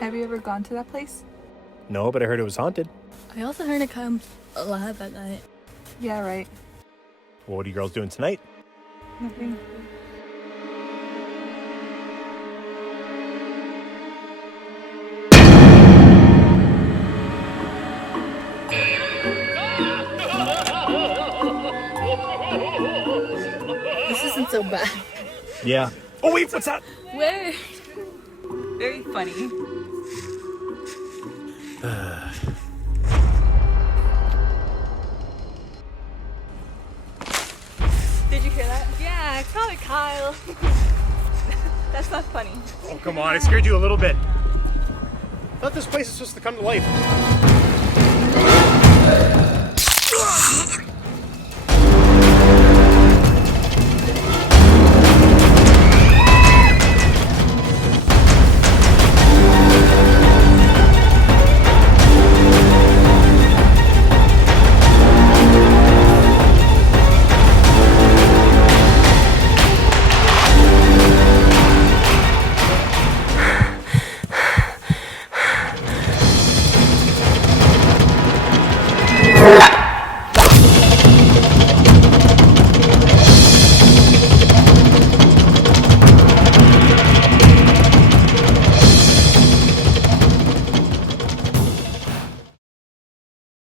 Have you ever gone to that place? No, but I heard it was haunted. I also heard it comes alive at night. Yeah, right. Well, what are you girls doing tonight? Nothing. This isn't so bad. Yeah. Oh wait, what's that? Where? Very funny. Did you hear that? Yeah, it's probably Kyle. That's not funny. Oh come on, it scared you a little bit. I thought this place is supposed to come to life.